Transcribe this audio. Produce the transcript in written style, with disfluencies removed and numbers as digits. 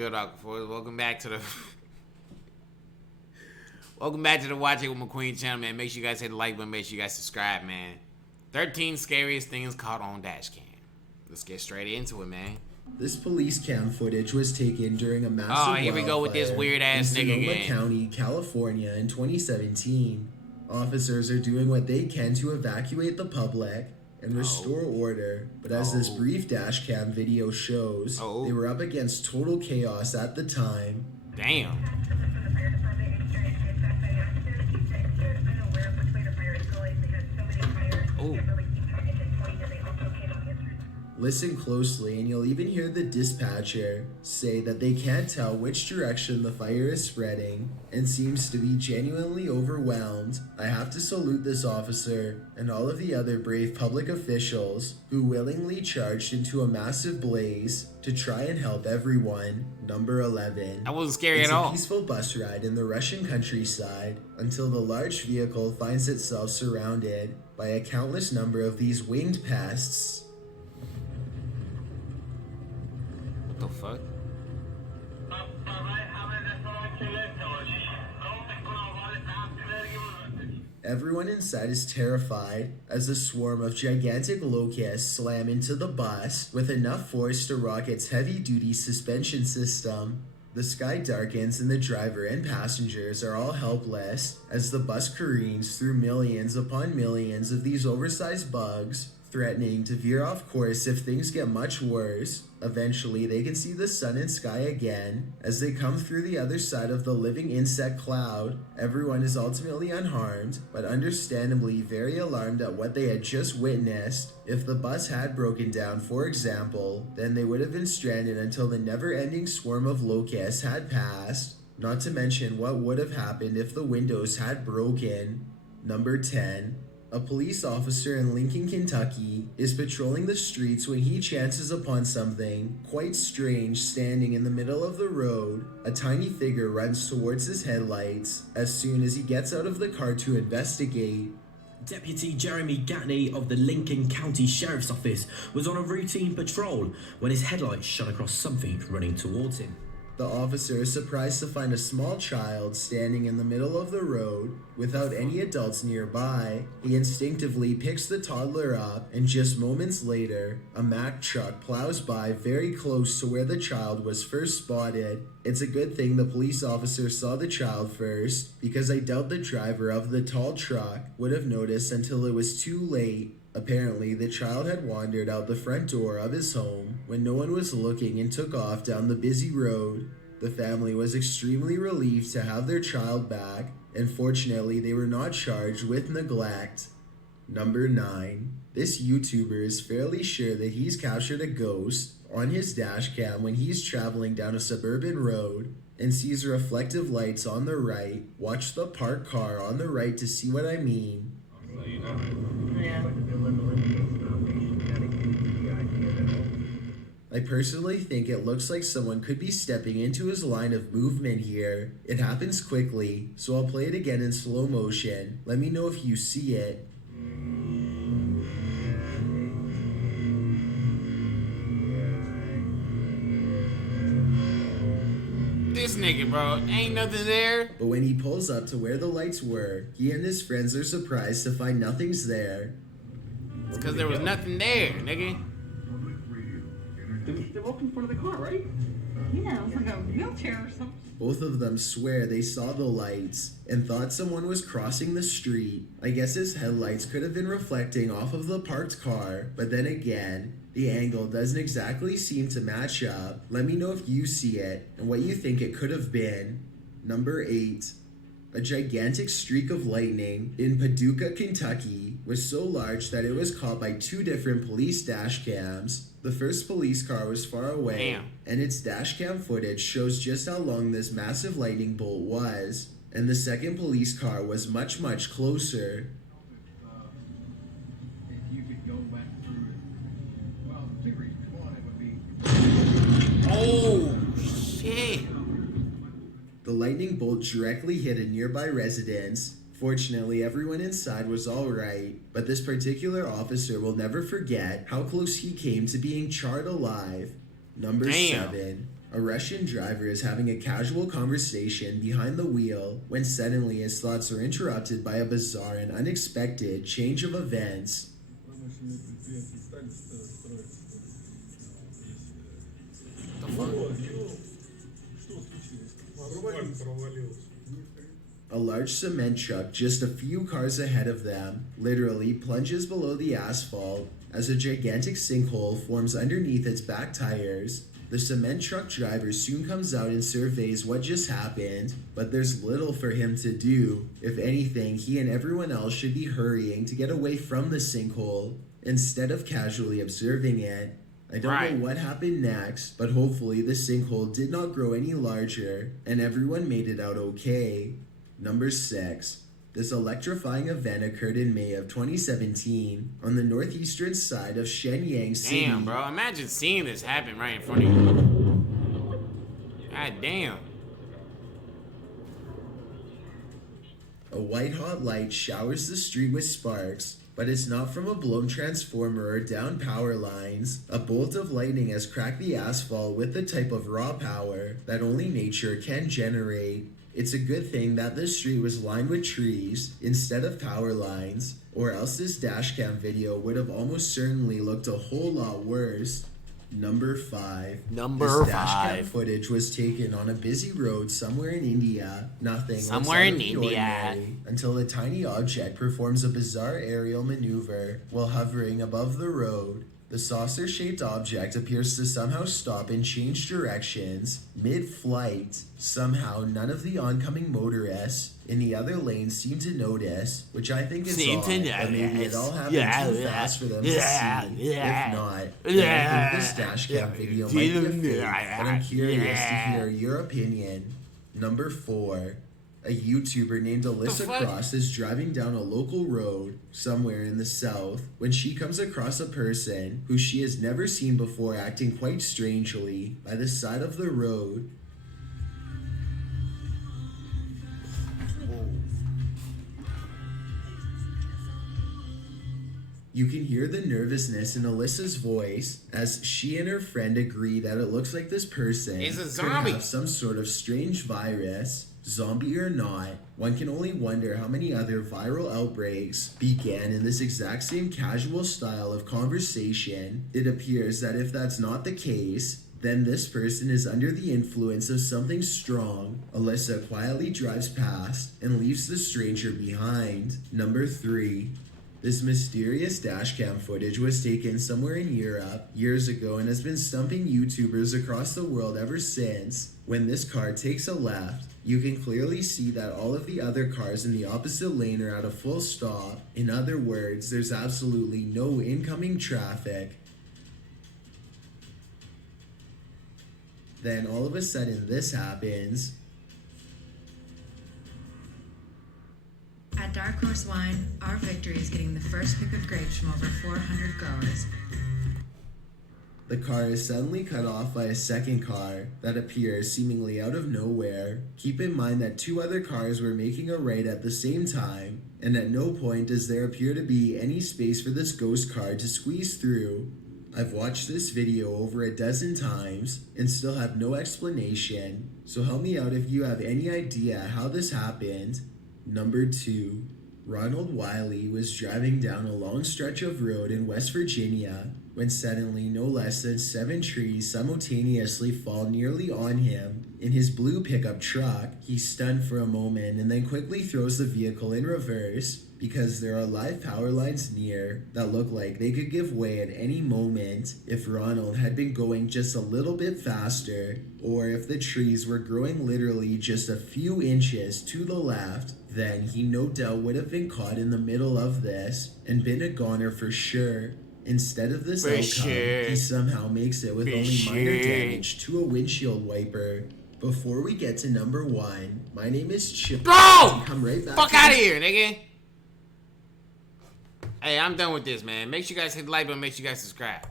good, Aquaforce? Welcome back to the welcome back to the Watch It with McQueen channel, man. Make sure you guys hit the like button. Make sure you guys subscribe, man. 13 scariest things caught on Dashcam. Let's get straight into it, man. This police cam footage was taken during a massive Oh, here we go with this weird ass in nigga Sonoma again. County, California in 2017. Officers are doing what they can to evacuate the public and restore order, but as this brief dashcam video shows, they were up against total chaos at the time. Damn. Oh. Listen closely and you'll even hear the dispatcher say that they can't tell which direction the fire is spreading and seems to be genuinely overwhelmed. I have to salute this officer and all of the other brave public officials who willingly charged into a massive blaze to try and help everyone. Number 11. That wasn't scary at all. It's a peaceful bus ride in the Russian countryside until the large vehicle finds itself surrounded by a countless number of these winged pests. What the fuck? Everyone inside is terrified as a swarm of gigantic locusts slam into the bus with enough force to rock its heavy-duty suspension system. The sky darkens and the driver and passengers are all helpless as the bus careens through millions upon millions of these oversized bugs, threatening to veer off course if things get much worse. Eventually, they can see the sun and sky again as they come through the other side of the living insect cloud. Everyone is ultimately unharmed, but understandably very alarmed at what they had just witnessed. If the bus had broken down, for example, then they would have been stranded until the never-ending swarm of locusts had passed. Not to mention what would have happened if the windows had broken. Number 10. A police officer in Lincoln, Kentucky is patrolling the streets when he chances upon something quite strange standing in the middle of the road. A tiny figure runs towards his headlights as soon as he gets out of the car to investigate. Deputy Jeremy Gatney of the Lincoln County Sheriff's Office was on a routine patrol when his headlights shone across something running towards him. The officer is surprised to find a small child standing in the middle of the road without any adults nearby. He instinctively picks the toddler up, and just moments later, a Mack truck plows by very close to where the child was first spotted. It's a good thing the police officer saw the child first, because I doubt the driver of the tall truck would have noticed until it was too late. Apparently, the child had wandered out the front door of his home when no one was looking and took off down the busy road. The family was extremely relieved to have their child back, and fortunately, they were not charged with neglect. Number 9. This YouTuber is fairly sure that he's captured a ghost on his dashcam when he's traveling down a suburban road and sees reflective lights on the right. Watch the parked car on the right to see what I mean. Yeah. I personally think it looks like someone could be stepping into his line of movement here. It happens quickly, so I'll play it again in slow motion. Let me know if you see it. This nigga, bro. Ain't nothing there. But when he pulls up to where the lights were, he and his friends are surprised to find nothing's there. It's because there was nothing there, nigga. They walked in front of the car, right? Yeah, it was like a wheelchair or something. Both of them swear they saw the lights and thought someone was crossing the street. I guess his headlights could have been reflecting off of the parked car, but then again, the angle doesn't exactly seem to match up. Let me know if you see it and what you think it could have been. Number 8. A gigantic streak of lightning in Paducah, Kentucky was so large that it was caught by 2 different police dash cams. The first police car was far away, and its dashcam footage shows just how long this massive lightning bolt was, and the second police car was much, much closer. If you could go back through it. Well, the theory, come on, it would be. Oh, shit. The lightning bolt directly hit a nearby residence. Fortunately, everyone inside was alright, but this particular officer will never forget how close he came to being charred alive. Number 7. A Russian driver is having a casual conversation behind the wheel when suddenly his thoughts are interrupted by a bizarre and unexpected change of events. A large cement truck just a few cars ahead of them literally plunges below the asphalt as a gigantic sinkhole forms underneath its back tires. The cement truck driver soon comes out and surveys what just happened, but there's little for him to do. If anything, he and everyone else should be hurrying to get away from the sinkhole instead of casually observing it. I don't know what happened next, but hopefully the sinkhole did not grow any larger and everyone made it out okay. Number 6. This electrifying event occurred in May of 2017 on the northeastern side of Shenyang City. Damn, bro. Imagine seeing this happen right in front of you. God damn. A white-hot light showers the street with sparks, but it's not from a blown transformer or down power lines. A bolt of lightning has cracked the asphalt with the type of raw power that only nature can generate. It's a good thing that this street was lined with trees instead of power lines, or else this dashcam video would have almost certainly looked a whole lot worse. Number 5. Number this dashcam 5. footage was taken on a busy road somewhere in India. Nothing Somewhere in looks out of the India. ordinary until a tiny object performs a bizarre aerial maneuver while hovering above the road. The saucer-shaped object appears to somehow stop and change directions mid-flight. Somehow, none of the oncoming motorists in the other lane seem to notice, which I think is odd, but maybe it all happened too fast for them to see. If not, then I think this dashcam video might be a fake, but I'm curious to hear your opinion. Number 4. A YouTuber named Alyssa Cross is driving down a local road somewhere in the south when she comes across a person who she has never seen before acting quite strangely by the side of the road. You can hear the nervousness in Alyssa's voice as she and her friend agree that it looks like this person It's a could zombie. have some sort of strange virus. Zombie or not, one can only wonder how many other viral outbreaks began in this exact same casual style of conversation. It appears that if that's not the case, then this person is under the influence of something strong. Alyssa quietly drives past and leaves the stranger behind. Number 3. This mysterious dashcam footage was taken somewhere in Europe years ago and has been stumping YouTubers across the world ever since. When this car takes a left, you can clearly see that all of the other cars in the opposite lane are at a full stop. In other words, there's absolutely no incoming traffic. Then all of a sudden this happens. At Dark Horse Wine, our victory is getting the first pick of grapes from over 400 growers. The car is suddenly cut off by a second car that appears seemingly out of nowhere. Keep in mind that 2 other cars were making a right at the same time, and at no point does there appear to be any space for this ghost car to squeeze through. I've watched this video over a dozen times and still have no explanation, so help me out if you have any idea how this happened. Number 2. Ronald Wiley was driving down a long stretch of road in West Virginia when suddenly no less than 7 trees simultaneously fall nearly on him. In his blue pickup truck, he's stunned for a moment and then quickly throws the vehicle in reverse because there are live power lines near that look like they could give way at any moment if Ronald had been going just a little bit faster, or if the trees were growing literally just a few inches to the left. Then he no doubt would have been caught in the middle of this and been a goner for sure. Instead of this outcome, he somehow makes it with only minor damage to a windshield wiper. Before we get to number 1, my name is Chip. Bro! Come right back. Fuck out of here, nigga. Hey, I'm done with this, man. Make sure you guys hit the like button. Make sure you guys subscribe.